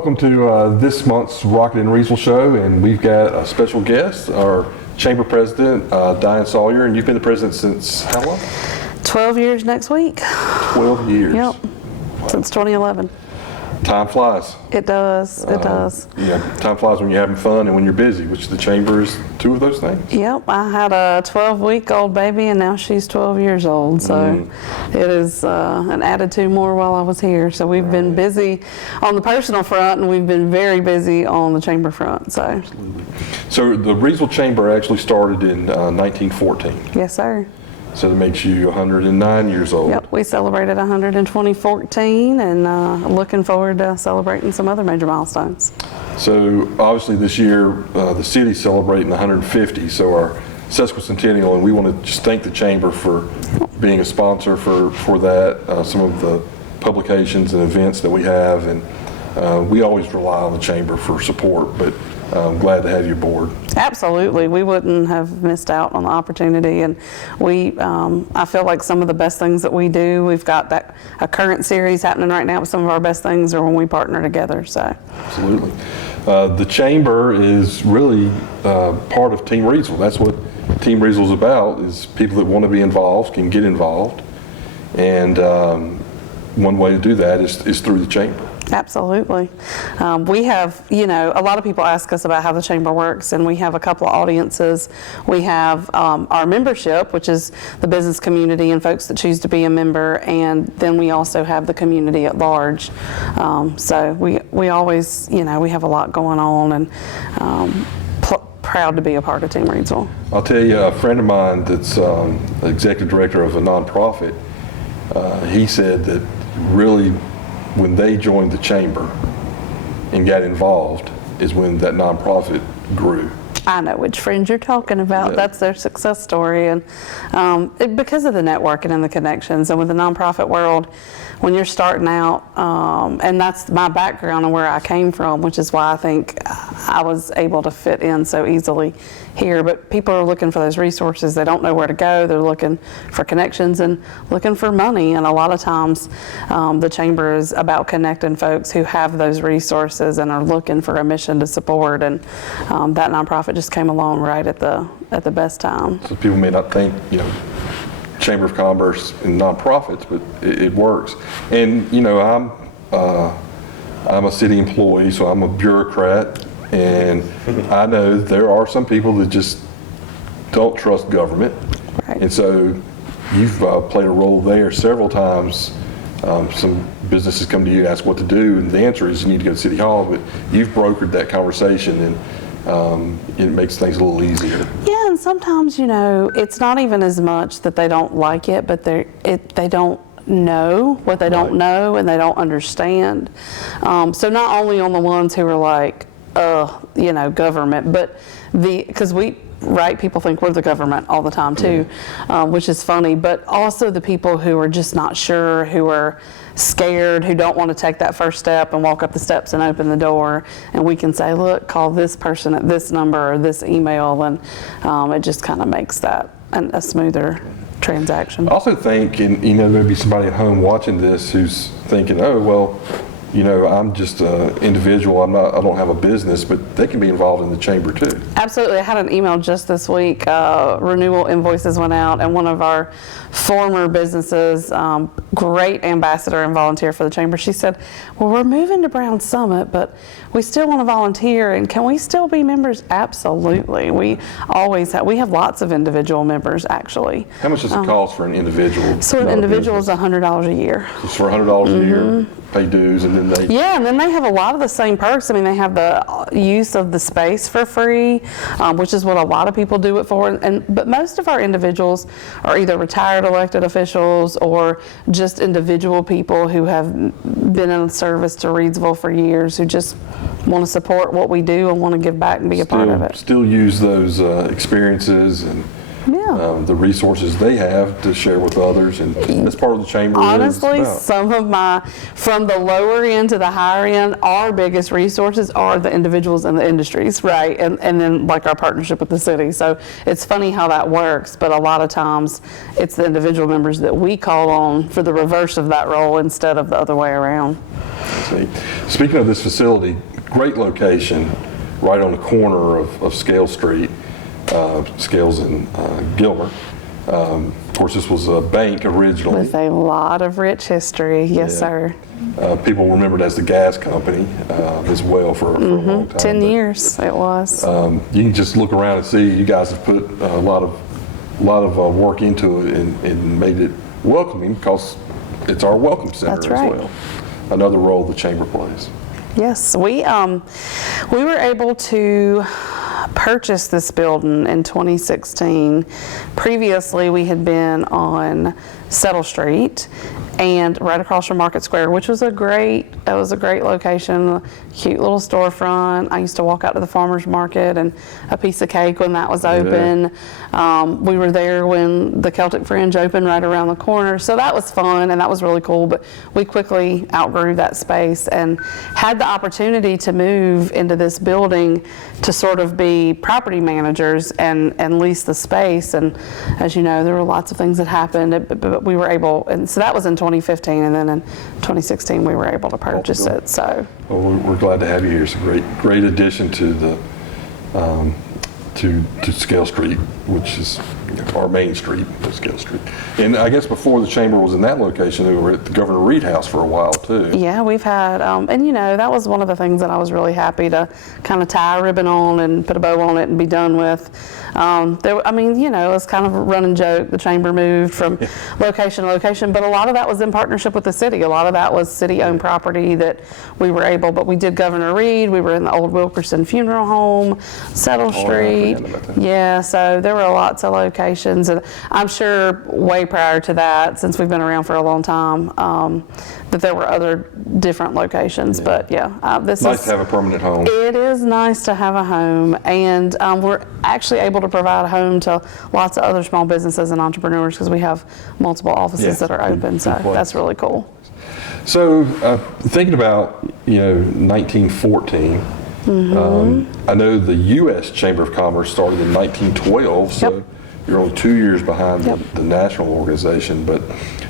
welcome to this month's Rocket and Reidsville show, and we've got a special guest, our chamber president, Diane Sawyer, and you've been the president since how long? 12 years next week. 12 years. Yep, wow. Since 2011. Time flies. It does, it does. Yeah, time flies when you're having fun and when you're busy, which the chamber is two of those things. Yep, I had a 12-week-old baby and now she's 12 years old, so it is an added two more while I was here. So we've been busy on the personal front and we've been very busy on the chamber front. So, absolutely. So the Reidsville Chamber actually started in 1914. Yes, sir. So that makes you 109 years old. Yep, we celebrated 100 in 2014 and looking forward to celebrating some other major milestones. So obviously this year the city's celebrating 150, so our sesquicentennial, and we want to just thank the chamber for being a sponsor for that, some of the publications and events that we have, and we always rely on the chamber for support, but I'm glad to have you aboard. Absolutely, we wouldn't have missed out on the opportunity, and I feel like some of the best things that we do, we've got a current series happening right now, but some of our best things are when we partner together. So absolutely, the chamber is really part of Team Reidsville. That's what Team Reidsville is about, is people that want to be involved can get involved, and one way to do that is through the chamber. Absolutely. We have, a lot of people ask us about how the chamber works, and we have a couple of audiences. We have our membership, which is the business community and folks that choose to be a member, and then we also have the community at large. So we always, we have a lot going on, and proud to be a part of Team Reidsville. I'll tell you, a friend of mine that's the executive director of a nonprofit, he said that really when they joined the chamber and got involved is when that nonprofit grew. I know which friends you're talking about. Yeah. That's their success story, and because of the networking and the connections, and with the nonprofit world, when you're starting out, and that's my background and where I came from, which is why I think I was able to fit in so easily here. But people are looking for those resources. They don't know where to go. They're looking for connections and looking for money. And a lot of times the chamber is about connecting folks who have those resources and are looking for a mission to support. And that nonprofit just came along right at the best time. So people may not think, Chamber of Commerce and nonprofits, but it works. And I'm a city employee, so I'm a bureaucrat, and I know there are some people that just don't trust government. Right. And so you've played a role there several times. Some businesses come to you and ask what to do, and the answer is you need to go to City Hall, but you've brokered that conversation, and it makes things a little easier. Yeah, and sometimes, it's not even as much that they don't like it, but they don't know what they don't know, and they don't understand. So not only on the ones who are like, government, but because people think we're the government all the time too, which is funny, but also the people who are just not sure, who are scared, who don't want to take that first step and walk up the steps and open the door, and we can say, look, call this person at this number or this email, and it just kind of makes that a smoother transaction. I also think, and maybe somebody at home watching this who's thinking, oh, well, I'm just an individual, I don't have a business, but they can be involved in the chamber too. Absolutely. I had an email just this week, renewal invoices went out, and one of our former businesses, great ambassador and volunteer for the chamber, she said, well, we're moving to Brown Summit, but we still want to volunteer, and can we still be members? Absolutely. We have lots of individual members, actually. How much does it cost for an individual? So an individual is $100 a year. Just for $100 a year, pay dues, and then and then they have a lot of the same perks. I mean, they have the use of the space for free, which is what a lot of people do it for. But most of our individuals are either retired elected officials or just individual people who have been in service to Reidsville for years, who just want to support what we do and want to give back and be a part of it. Still use those experiences and the resources they have to share with others, and that's part of the chamber. Honestly, is about. some of from the lower end to the higher end, our biggest resources are the individuals in the industries, right? And then like our partnership with the city. So it's funny how that works, but a lot of times it's the individual members that we call on for the reverse of that role instead of the other way around. See. Speaking of this facility, great location, right on the corner of Scale Street, Scales in Gilmer. Of course, this was a bank originally. With a lot of rich history, yes, sir. People remember it as the gas company as well for a long time. 10 years it was. You can just look around and see you guys have put a lot of work into it and made it welcoming, because it's our welcome center. That's right. As well. Another role the chamber plays. Yes, we were able to purchase this building in 2016. Previously, we had been on Settle Street and right across from Market Square, which was a great location, cute little storefront. I used to walk out to the farmer's market and a piece of cake when that was open. We were there when the Celtic Fringe opened right around the corner, so that was fun and that was really cool, but we quickly outgrew that space and had the opportunity to move into this building to sort of be property managers and lease the space. And as you know, there were lots of things that happened, but we were able, and so that was in 2015, and then in 2016 we were able to purchase it. So well, we're glad to have you here. It's a great addition to the to Scale Street, which is our main street, Scale Street. And I guess before the chamber was in that location, we were at the Governor Reed House for a while too. Yeah, we've had, and you know, that was one of the things that I was really happy to kind of tie a ribbon on and put a bow on it and be done with. I mean, you know, it's kind of a running joke. The chamber moved from location to location, but a lot of that was in partnership with the city. A lot of that was city-owned property that we were able, but we did Governor Reed, we were in the old Wilkerson Funeral Home, Settle Street. Yeah, so there were lots of locations, and I'm sure way prior to that, since we've been around for a long time, that there were other different locations. But yeah, this nice to have a permanent home. It is nice to have a home, and we're actually able to provide a home to lots of other small businesses and entrepreneurs because we have multiple offices that are open. So that's really cool. So thinking about 1914. I know the U.S. Chamber of Commerce started in 1912, so you're only 2 years behind the national organization. But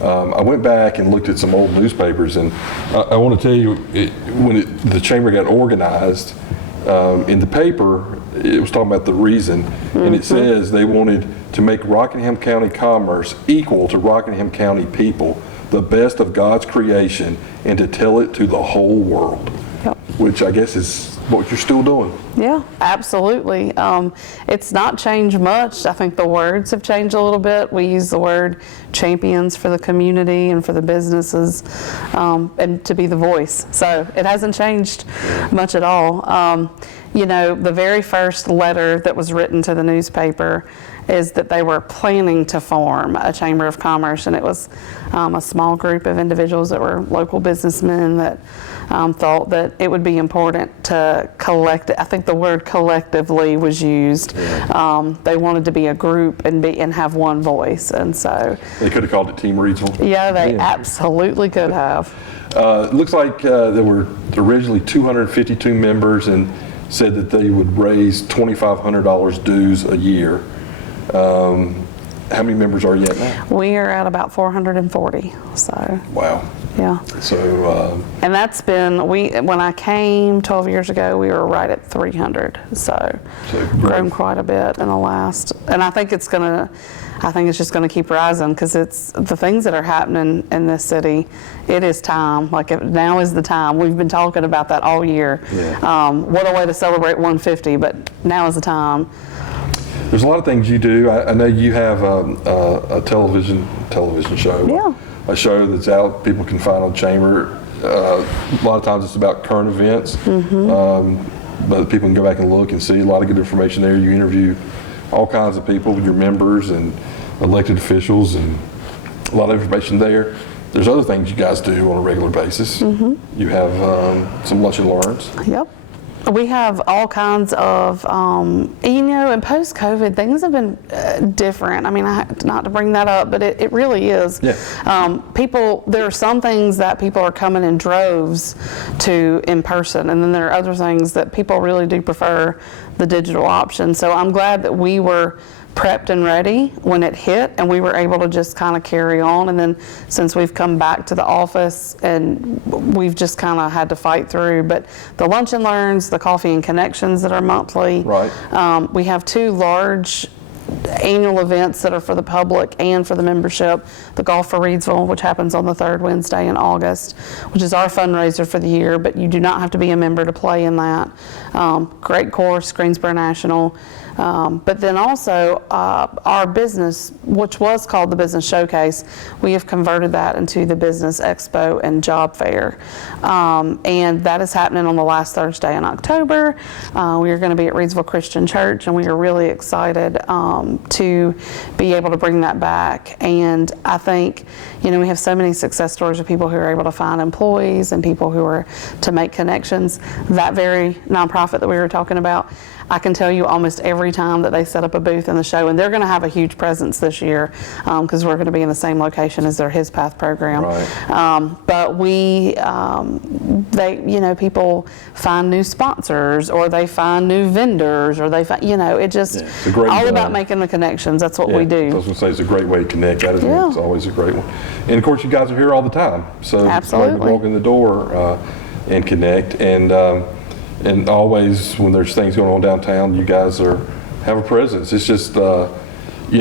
I went back and looked at some old newspapers, and I want to tell you, when the chamber got organized, in the paper, it was talking about the reason, and it says they wanted to make Rockingham County commerce equal to Rockingham County people, the best of God's creation, and to tell it to the whole world, which I guess is what you're still doing. Yeah, absolutely. It's not changed much. I think the words have changed a little bit. We use the word champions for the community and for the businesses, and to be the voice. So it hasn't changed much at all. You know, the very first letter that was written to the newspaper is that they were planning to form a Chamber of Commerce, and it was a small group of individuals that were local businessmen that thought that it would be important to collect. I think the word collectively was used. They wanted to be a group and have one voice, and so they could have called it Team Reidsville. Yeah, they absolutely could have. It looks like there were originally 252 members, and said that they would raise $2,500 dues a year. How many members are you at now? We are at about 440. So. Wow. Yeah. So. And that's been when I came 12 years ago, we were right at 300. So grown quite a bit in the last, and I think it's just gonna keep rising because it's the things that are happening in this city. It is time. Now is the time. We've been talking about that all year. Yeah. What a way to celebrate 150, but now is the time. There's a lot of things you do. I know you have a television show. Yeah. A show that's out, people can find on Chamber. A lot of times it's about current events, but people can go back and look and see a lot of good information there. You interview all kinds of people, your members and elected officials, and a lot of information there. There's other things you guys do on a regular basis. You have some lunch and learns. Yep. We have all kinds of, and post-COVID, things have been different. I mean, not to bring that up, but it really is. Yeah. There are some things that people are coming in droves to in person, and then there are other things that people really do prefer the digital option. So I'm glad that we were prepped and ready when it hit, and we were able to just kind of carry on. And then since we've come back to the office, and we've just kind of had to fight through. But the lunch and learns, the coffee and connections that are monthly. Right. We have 2 large annual events that are for the public and for the membership. The Golf for Reidsville, which happens on the 3rd Wednesday in August, which is our fundraiser for the year, but you do not have to be a member to play in that. Great course, Greensboro National. But then also our business, which was called the Business Showcase, we have converted that into the Business Expo and Job Fair. And that is happening on the last Thursday in October. We are going to be at Reidsville Christian Church, and we are really excited to be able to bring that back. And I think, we have so many success stories of people who are able to find employees and people who are to make connections. That very nonprofit that we were talking about, I can tell you almost every time that they set up a booth in the show, and they're going to have a huge presence this year because we're going to be in the same location as their His Path program. Right. But people find new sponsors, or they find new vendors, or they find, it just it's a great all about making the connections. That's what we do. I was going to say, it's a great way to connect. That is Yeah. It's always a great one. And of course, you guys are here all the time, so Absolutely. you can walk in the door and connect. And always, when there's things going on downtown, you guys have a presence. It's just, we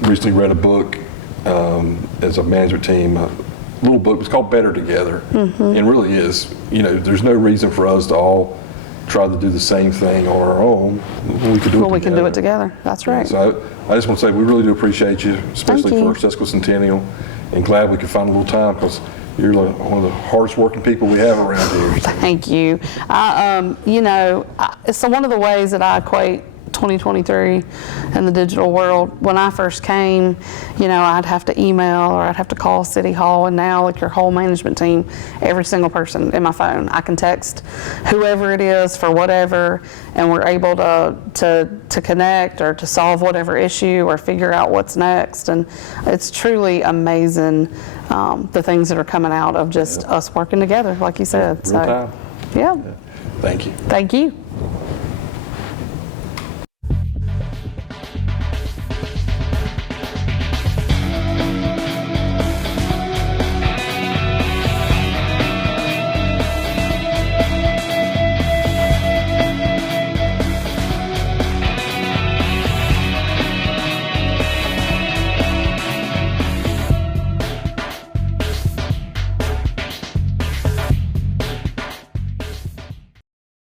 recently read a book as a management team, a little book. It's called Better Together, and it really is. There's no reason for us to all try to do the same thing on our own. We could do it together. We can do it together. That's right. So I just want to say we really do appreciate you, especially Thank you. for sesquicentennial, and glad we could find a little time because you're like one of the hardest working people we have around here. So. Thank you. So one of the ways that I equate 2023 in the digital world, when I first came, I'd have to email or I'd have to call City Hall, and now like your whole management team, every single person in my phone, I can text whoever it is for whatever, and we're able to connect or to solve whatever issue or figure out what's next. And it's truly amazing the things that are coming out of just us working together, like you said. Real time. Yeah. Thank you. Thank you.